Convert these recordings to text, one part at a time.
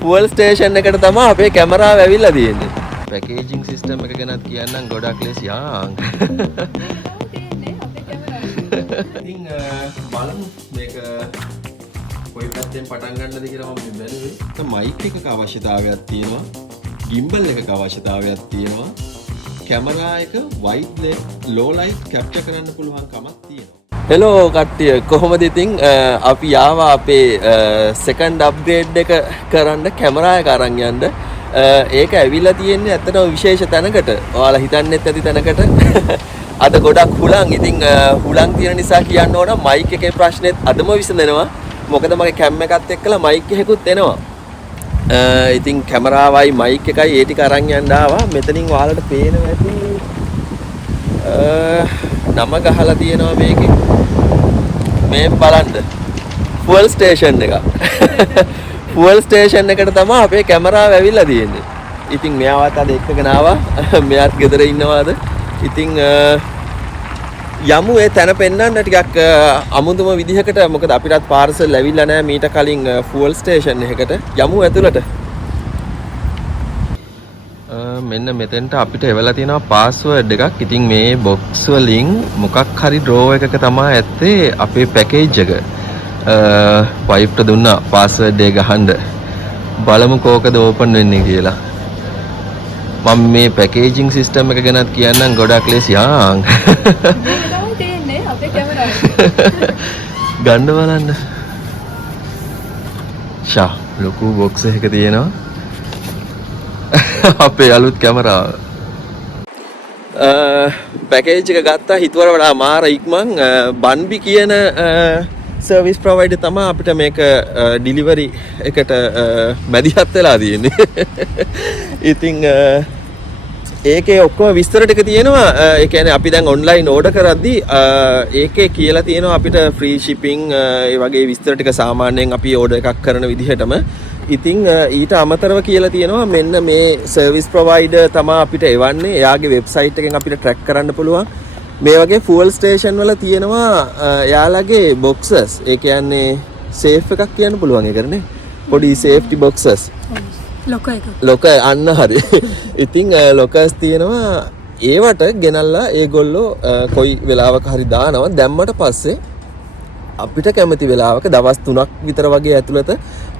Fuel station එකට තමයි අපේ කැමරාව ඇවිල්ලා තියෙන්නේ. පැකේජින් සිස්ටම් එක ගැනත් කියන්නම් ගොඩක් ලේසි. ඉතින් බලමු මේක කොයි පැත්තෙන් පටන් ගන්නද කියලා මම බැලුවේ. මයික් එකක අවශ්‍යතාවයක් තියෙනවා. ගිම්බල් එකක අවශ්‍යතාවයක් තියෙනවා. කැමරා එක වයිඩ් ලෝ ලයිට් කැප්චර් කරන්න පුළුවන් කමක් තියෙනවා. හෙලෝ කට්ටිය, කොහොමද ඉතින් අපි ආවා අපේ සෙකන්ඩ් අප්ග්‍රේඩ් එක කරන්න කැමරා එක අරන් යන්න. ඒක ඇවිල්ලා තියෙන්නේ ඇත්තටම විශේෂ තැනකට. ඔයාලා හිතන්නෙත් ඇති තැනකට. අද ගොඩක් හුලං. ඉතින් හුලං තියෙන නිසා කියන්න ඕන මයික් එකේ ප්‍රශ්නෙත් අදම විසඳෙනවා. මොකද මගේ කැම් එකත් එක්කලා මයික් එකකුත් එනවා. ඉතින් කැමරාවයි මයික් එකයි ඒ ටික අරන් යන්න ආවා. මෙතනින් ඔයාලට පේනවා ඇති නම ගහලා තියෙනවා මේකේ. මේ බලන්න. ෆුවල් ස්ටේෂන් එක. ෆුවල් ස්ටේෂන් එකට තමයි අපේ කැමරාව ඇවිල්ලා තියෙන්නේ. ඉතින් මෙයාවත් අද එක්කගෙන ආවා. මෙයාත් ගෙදර ඉන්නවාද? ඉතින් යමු ඒ තැන පෙන්නන්න ටිකක් අමුතුම විදිහකට. මොකද අපිටත් පාර්සල් ඇවිල්ලා නැහැ මීට කලින් ෆුවල් ස්ටේෂන් එකකට. යමු ඇතුළට. මෙන්න මෙතෙන්ට අපිට එවලා තියෙනවා පාස්වර්ඩ් එකක්. ඉතින් මේ බොක්ස් වලින් මොකක් හරි ඩ්‍රෝ එකක තමයි ඇත්තේ අපේ පැකේජ් එක. වයිෆ්ට දුන්නා පාස්වර්ඩ් එක ගහන්න. බලමු කෝකද ඕපන් වෙන්නේ කියලා. මම මේ පැකේජින් සිස්ටම් එක ගැනත් කියන්නම් ගොඩක් ලේසි. ගන්න බලන්න. ෂා ලොකු බොක්ස් එකක තියෙනවා අපේ අලුත් කැමරාව. පැකේජ් එක ගත්තා හිතුවට වඩා මාර ඉක්මන්. බන්බි කියන සර්විස් ප්‍රොවයිඩර් තමයි අපිට මේක ඩිලිවරි එකට මැදිහත් වෙලා තියෙන්නේ. ඉතින් ඒකේ ඔක්කොම විස්තර ටික තියෙනවා. ඒ කියන්නේ අපි දැන් ඔන්ලයින් ඕඩර් කරද්දී ඒකේ කියලා තියෙනවා අපිට ෆ්‍රී shipping ඒ වගේ විස්තර ටික සාමාන්‍යයෙන් අපි ඕඩර් එකක් කරන විදිහටම. ඉතින් ඊට අමතරව කියලා තියෙනවා මෙන්න මේ සර්විස් ප්‍රොවයිඩර් තමයි අපිට එවන්නේ. එයාගේ වෙබ්සයිට් එකෙන් අපිට ට්‍රැක් කරන්න පුළුවන්. මේ වගේ ෆුවල් ස්ටේෂන් වල තියෙනවා එයාලගේ බොක්සස්. ඒ කියන්නේ සේෆ් එකක් කියන්න පුළුවන් ඒකනේ. පොඩි සේෆ්ටි බොක්සස්. ලොක අන්න හරි. ඉතින් ලොකස් තියෙනවා. ඒවට ගෙනල්ලා ඒගොල්ලෝ කොයි වෙලාවක හරි දානවා. දැම්මට පස්සේ අපිට කැමති වෙලාවක දවස් 3ක් විතර වගේ ඇතුළත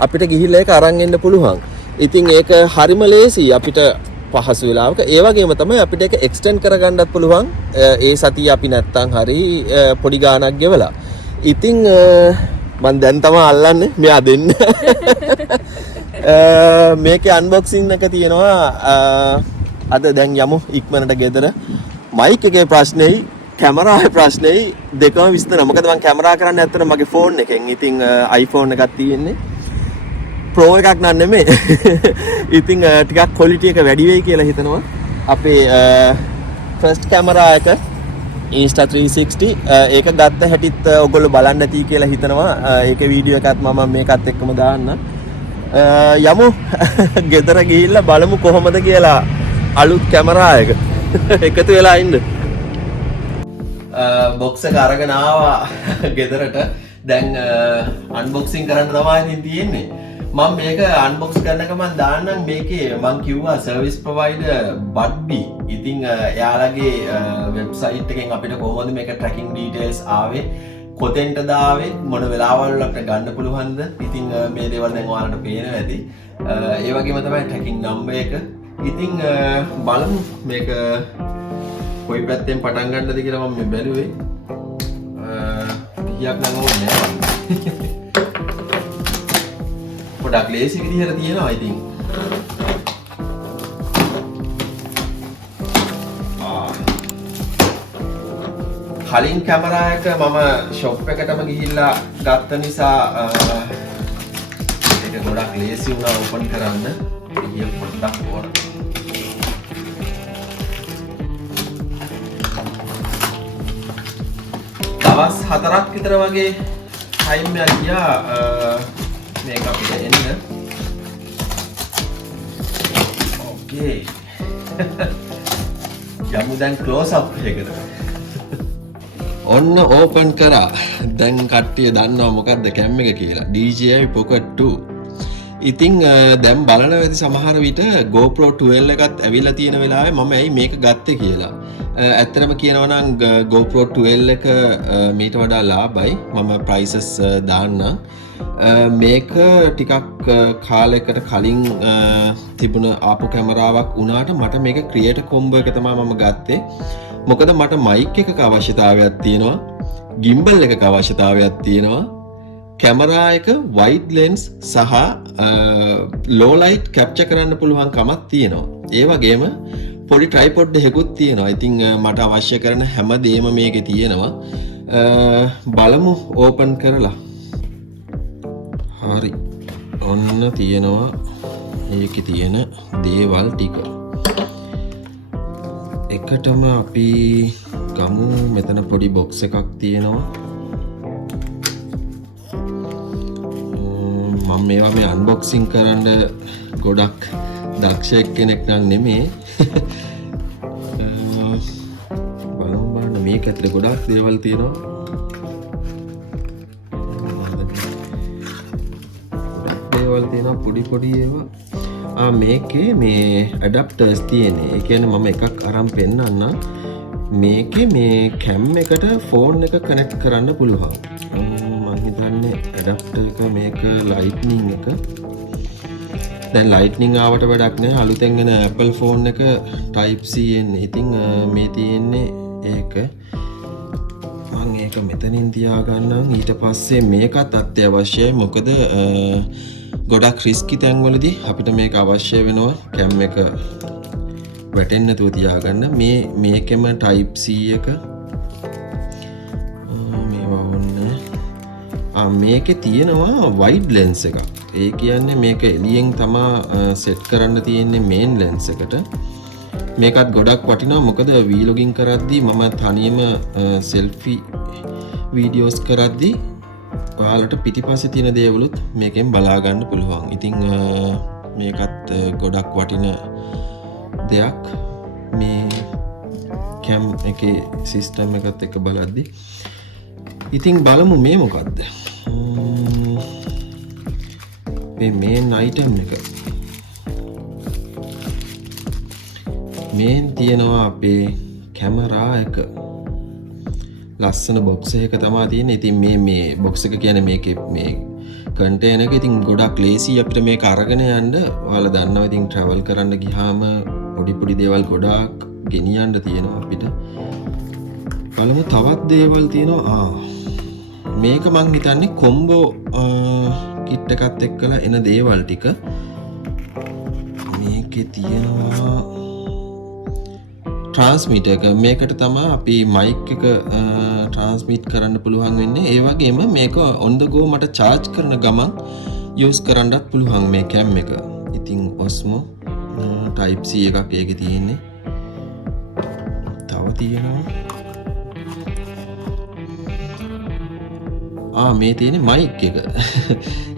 අපිට ගිහිල්ලා ඒක අරන් එන්න පුළුවන්. ඉතින් ඒක හරිම ලේසි අපිට පහසු වෙලාවක. ඒ වගේම තමයි අපිට ඒක එක්ස්ටෙන්ඩ් කරගන්නත් පුළුවන්. ඒ සතිය අපි නැත්තම් හරි පොඩි ගාණක් ගෙවලා. ඉතින් මම දැන් තමයි අල්ලන්නේ මෙයා දෙන්න. මේකේ අන්බොක්සින් එක තියෙනවා. අද දැන් යමු ඉක්මනට ගෙදර. මයික් එකේ ප්‍රශ්නේයි කැමරාවේ ප්‍රශ්නේයි දෙකම විස්තර. මොකද මම කැමරා කරන්නේ ඇත්තට මගේ ෆෝන් එකෙන්. ඉතින් iPhone එකක් තියෙන්නේ. Pro එකක් නන් නෙමෙයි. ඉතින් ටිකක් quality එක වැඩි වෙයි කියලා හිතනවා. අපේ first camera එක Insta360 ඒක ගත්ත හැටිත් ඔයගොල්ලෝ බලන්න ඇති කියලා හිතනවා. ඒකේ වීඩියෝ එකත් මම මේකත් එක්කම දාන්න. යමු ගෙදර ගිහිල්ලා බලමු කොහොමද කියලා අලුත් කැමරා එක. එකතු වෙලා ඉන්න. බොක්ස් එක අරගෙන ආවා ගෙදරට. දැන් අන්බොක්සින් කරන්න තමයි ඉතින් තියෙන්නේ. මම මේක අන්බොක්ස් කරනක මම දාන්නම් මේකේ මම කිව්වා සර්විස් ප්‍රොවයිඩර් බඩ්බි. ඉතින් එයාලගේ වෙබ්සයිට් එකෙන් අපිට කොහොමද මේක ට්‍රැකින් ඩීටේල්ස් ආවේ, කොතෙන්ටද ආවේ, මොන වෙලාවල් වලට ගන්න පුළුවන්ද. ඉතින් මේ දේවල් දැන් ඔයාලට පේනවා ඇති. ඒ වගේම තමයි ට්‍රැකින් නම්බර් එක. ඉතින් බලමු මේක කොයි පැත්තෙන් පටන් ගන්නද කියලා මම බැලුවේ. කීයක් නම් ඕනේ නෑ. පොඩක් ලේසි විදිහට තියෙනවා ඉතින්. කලින් කැමරා එක මම ෂොප් එකටම ගිහිල්ලා ගත්ත නිසා ඒක ගොඩක් ලේසි වුණා ඕපන් කරන්න. ඉතින් පොඩ්ඩක් ඕන. දවස් 4ක් විතර වගේ ටයිම් එකක් ගියා මේක අපිට එන්න. ඕකේ. යමු දැන් ක්ලෝස් අප් එකකට. ඔන්න ඕපන් කරා. දැන් කට්ටිය දන්නවා මොකක්ද කැම් එක කියලා. DJI Pocket 2. ඉතින් දැන් බලන වෙති සමහර විට GoPro 12 එකත් ඇවිල්ලා තියෙන වෙලාවේ මම ඇයි මේක ගත්තේ කියලා. ඇත්තටම කියනවා නම් GoPro 12 එක මීට වඩා ලාභයි. මම prices දාන්නම්. මේක ටිකක් කාලයකට කලින් තිබුණ ආපු කැමරාවක් වුණාට මට මේක ක්‍රියේටර් කොම්බෝ එක තමයි මම ගත්තේ. මොකද මට මයික් එකක අවශ්‍යතාවයක් තියෙනවා. gimbal එකක අවශ්‍යතාවයක් තියෙනවා. කැමරා එක wide lens සහ low light capture කරන්න පුළුවන් කමක් තියෙනවා. ඒ වගේම පොඩි tripod එකකුත් තියෙනවා. ඉතින් මට අවශ්‍ය කරන හැම දෙයක්ම මේකේ තියෙනවා. බලමු ඕපන් කරලා. හරි. ඔන්න තියෙනවා ඒකේ තියෙන දේවල් ටික. එකටම අපි ගමු. මෙතන පොඩි box එකක් තියෙනවා. මම මේවා මේ අන්බොක්සිං කරන්න ගොඩක් දක්ෂ කෙනෙක් නම් නෙමෙයි. බලමු බලන්න මේක ඇතුලේ ගොඩක් දේවල් තියෙනවා. පොඩි පොඩි ඒවා. මේකේ මේ ඇඩැප්ටර්ස් තියෙන්නේ. ඒ කියන්නේ මම එකක් අරන් පෙන්නන්න. මේකේ මේ කැම් එකට ෆෝන් එක කනෙක්ට් කරන්න පුළුවන්. හිතන්නේ ඇඩැප්ටර් එක මේක ලයිට්නින් එක. දැන් ලයිට්නින් ආවට වැඩක් නෑ. අලුතෙන් එන Apple ෆෝන් එක type C එන්නේ. ඉතින් මේ තියෙන්නේ ඒක. මම ඒක මෙතනින් තියාගන්නම්. ඊට පස්සේ මේකත් අත්‍යවශ්‍යයි. මොකද ගොඩක් රිස්කි තැන්වලදී අපිට මේක අවශ්‍ය වෙනවා. කැම් එක වැටෙන්නේ නැතුව තියාගන්න. මේකෙම type C එක මේකේ තියෙනවා wide lens එකක්. ඒ කියන්නේ මේක එළියෙන් තමා සෙට් කරන්න තියෙන්නේ main lens එකට. මේකත් ගොඩක් වටිනවා. මොකද vlogging කරද්දී මම තනියම selfie videos කරද්දී ඔයාලට පිටිපස්සේ තියෙන දේවලුත් මේකෙන් බලා ගන්න පුළුවන්. ඉතින් මේකත් ගොඩක් වටින දෙයක්. මේ cam එකේ system එකත් එක්ක බලද්දී. ඉතින් බලමු මේ මොකක්ද? මේ main item එක. main තියෙනවා අපේ කැමරා එක. ලස්සන box එකක තමයි තියෙන්නේ. ඉතින් මේ box එක කියන්නේ මේකේ මේ container එක. ඉතින් ගොඩක් ලේසි අපිට මේක අරගෙන යන්න. ඔයාලා දන්නවා ඉතින් travel කරන්න ගියාම පොඩි දේවල් ගොඩක් ගෙනියන්න තියෙනවා අපිට. බලමු තවත් දේවල් තියෙනවා. මේක මං හිතන්නේ කොම්බෝ කිට් එකත් එක්කලා එන දේවල් ටික. මේකේ තියෙනවා ට්‍රාන්ස්මිටර් එක. මේකට තමයි අපි මයික් එක ට්‍රාන්ස්මිට් කරන්න පුළුවන් වෙන්නේ. ඒ වගේම මේක on the go මට charge කරන ගමන් use කරන්නත් පුළුවන් මේ cam එක. ඉතින් Osmo type C එකක් ඒකේ තියෙන්නේ. තව තියෙනවා මේ තියෙන්නේ මයික් එක.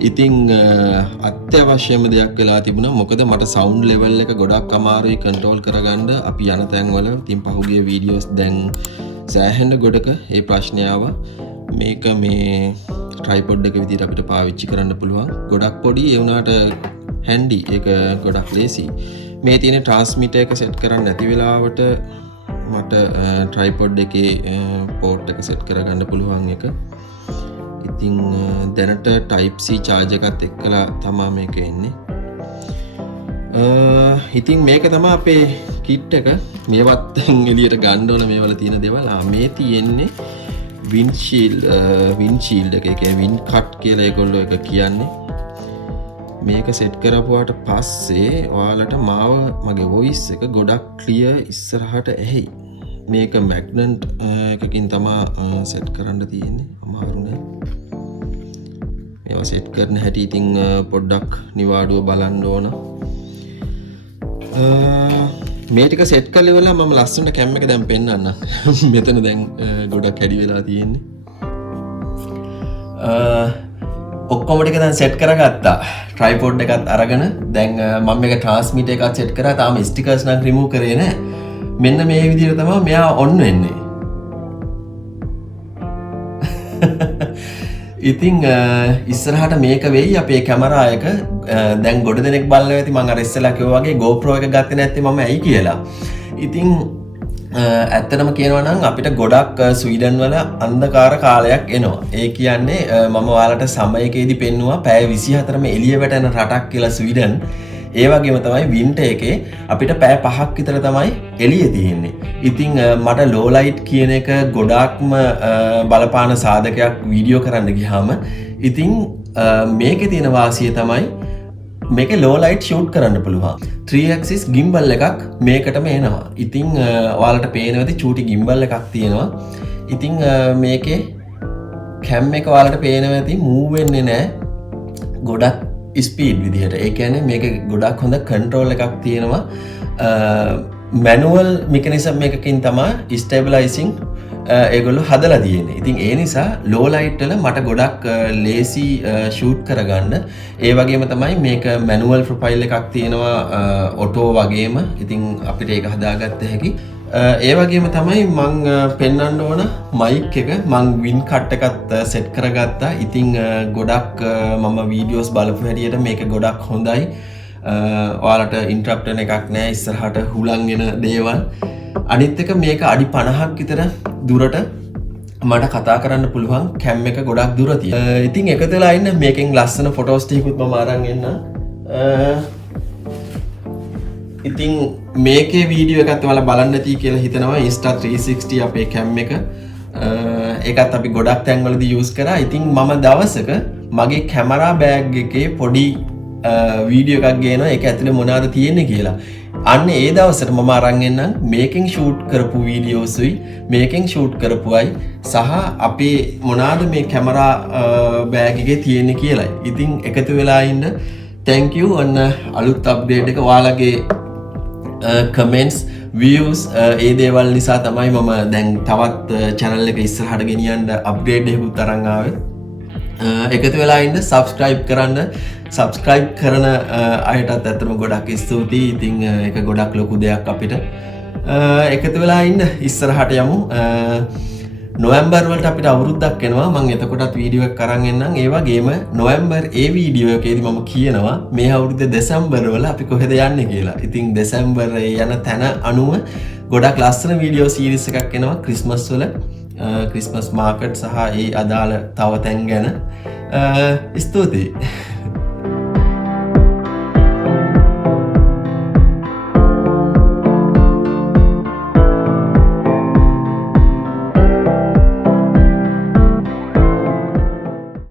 ඉතින් අත්‍යවශ්‍යම දෙයක් වෙලා තිබුණා. මොකද මට සවුන්ඩ් ලෙවල් එක ගොඩක් අමාරුයි කන්ට්‍රෝල් කරගන්න. අපි යන තැන්වල ඉතින් පහුගිය වීඩියෝස් දැන් සෑහෙන ගොඩක ඒ ප්‍රශ්නය ආවා. මේක මේ ට්‍රයිපොඩ් එක විදිහට අපිට පාවිච්චි කරන්න පුළුවන්. ගොඩක් පොඩි ඒ වුණාට හැන්ඩි. ඒක ගොඩක් ලේසි. මේ තියෙන ට්‍රාන්ස්මිටර් එක සෙට් කරන්න නැති වෙලාවට මට ට්‍රයිපොඩ් එකේ පෝට් එක සෙට් කරගන්න පුළුවන් එක. ඉතින් දැනට type C charge එකත් එක්කලා තමා මේක එන්නේ. ඉතින් මේක තමයි අපේ කිට් එක. මේවත් එළියට ගන්න ඕන මේවල තියෙන දේවල්. මේ තියෙන්නේ windshield එක. ඒ කියන්නේ wind cut කියලා ඒගොල්ලෝ එක කියන්නේ. මේක සෙට් කරපුවාට පස්සේ ඔයාලට මගේ voice එක ගොඩක් clear ඉස්සරහට ඇහෙයි. මේක magnet එකකින් තමා සෙට් කරන්න තියෙන්නේ. අමාරු නෑ. මේවා සෙට් කරන හැටි ඉතින් පොඩ්ඩක් නිවාඩුව බලන්න ඕන. මේ ටික සෙට් කරලා ඉවරලා මම ලස්සනට කැම් එක දැන් පෙන්නන්න. මෙතන දැන් ගොඩක් හැඩි වෙලා තියෙන්නේ. ඔක්කොම ටික දැන් සෙට් කරගත්තා. ට්‍රයිපොඩ් එකත් අරගෙන දැන් මම මේක ට්‍රාන්ස්මිටර් එකත් සෙට් කරා. තාම ස්ටිකර්ස් නම් රිමූව් කරේ නැහැ. මෙන්න මේ විදිහට තමයි මෙයා ඔන් වෙන්නේ. ඉතින් ඉස්සරහට මේක වෙයි අපේ කැමරා එක දැන් ගොඩ දෙනෙක් බලනවා ඇති මම අර ඉස්සෙල්ලා කිව්වා වගේ GoPro එක ගත්තේ නැත්තේ මම ඇයි කියලා. ඉතින් ඇත්තටම කියනවා නම් අපිට ගොඩක් ස්වීඩන් වල අන්ධකාර කාලයක් එනවා. ඒ කියන්නේ මම ඔයාලට සමයකේදී පෙන්නුවා පැය 24ම එළිය වැටෙන රටක් කියලා ස්වීඩන්. ඒ වගේම තමයි වින්ටර් එකේ අපිට පැය 5ක් විතර තමයි එළිය තියෙන්නේ. ඉතින් මට ලෝ ලයිට් කියන එක ගොඩාක්ම බලපාන සාධකයක් වීඩියෝ කරන්න ගියාම ඉතින් මේකේ තියෙන වාසිය තමයි මේක ලෝ ලයිට් ෂූට් කරන්න පුළුවන්. 3 axis gimbal එකක් මේකටම එනවා. ඉතින් ඔයාලට පේනවාද චූටි gimbal එකක් තියෙනවා. ඉතින් මේකේ කැම් එක ඔයාලට පේනවා ඇති මූව් වෙන්නේ නැහැ. ගොඩක් ස්පීඩ් විදිහට. ඒ කියන්නේ මේක ගොඩක් හොඳ කන්ට්‍රෝල් එකක් තියෙනවා. මැනුවල් මෙකනිසම් එකකින් තමයි ස්ටේබිලයිසිං ඒගොල්ලෝ හදලා තියෙන්නේ. ඉතින් ඒ නිසා ලෝ ලයිට් වල මට ගොඩක් ලේසි ෂූට් කරගන්න. ඒ වගේම තමයි මේක මැනුවල් ප්‍රොෆයිල් එකක් තියෙනවා ඔටෝ වගේම. ඉතින් අපිට ඒක හදාගත්ත හැකි. ඒ වගේම තමයි මං පෙන්වන්න ඕන මයික් එක මං වින් කට් එකත් සෙට් කරගත්තා. ඉතින් ගොඩක් මම වීඩියෝස් බලපු හැටියට මේක ගොඩක් හොඳයි. ඔයාලට ඉන්ටරප්ට් එකක් නෑ ඉස්සරහට හුලං එන දේවල්. අනිත් එක මේක අඩි 50ක් විතර දුරට මට කතා කරන්න පුළුවන් කැම් එක ගොඩක් දුර තියෙනවා. ඉතින් එකතු වෙලා ඉන්න මේකෙන් ලස්සන ෆොටෝස් ටිකකුත් මම අරන් එන්න. ඉතින් මේකේ වීඩියෝ එකත් ඔයාලා බලන්න ඇති කියලා හිතනවා Insta360 අපේ කැම් එක. ඒකත් අපි ගොඩක් තැන්වලදී යූස් කරා. ඉතින් මම දවසක මගේ කැමරා බෑග් එකේ පොඩි වීඩියෝ එකක් ගේනවා ඒක ඇතුලේ මොනවද තියෙන්නේ කියලා. අන්න ඒ දවසට මම අරන් එන්නම් මේකෙන් ෂූට් කරපු වීඩියෝස්ුයි මේකෙන් ෂූට් කරපුවයි සහ අපේ මොනවද මේ කැමරා බෑග් එකේ තියෙන්නේ කියලායි. ඉතින් එකතු වෙලා ඉන්න. thank you ඔන්න අලුත් අප්ඩේට් එක ඔයාලගේ කමෙන්ට්ස් views ඒ දේවල් නිසා තමයි මම දැන් තවත් channel එක ඉස්සරහට ගෙනියන්න අප්ඩේට් එකකුත් අරන් ආවේ. එකතු වෙලා ඉන්න subscribe කරන්න. subscribe කරන අයටත් ඇත්තටම ගොඩක් ස්තුතියි. ඉතින් ඒක ගොඩක් ලොකු දෙයක් අපිට. එකතු වෙලා ඉන්න ඉස්සරහට යමු. නොවැම්බර් වලට අපිට අවුරුද්දක් එනවා. මම එතකොටත් වීඩියෝ එකක් අරන් එන්නම්. ඒ වගේම නොවැම්බර් ඒ වීඩියෝ එකේදී මම කියනවා මේ අවුරුද්දේ දෙසැම්බර් වල අපි කොහෙද යන්නේ කියලා. ඉතින් දෙසැම්බර් යන තැන අනුව ගොඩක් ලස්සන වීඩියෝ සීරීස් එකක් එනවා ක්‍රිස්මස් වල. ක්‍රිස්මස් මාකට් සහ ඒ අදාළ තව තැන් ගැන. ස්තුතියි.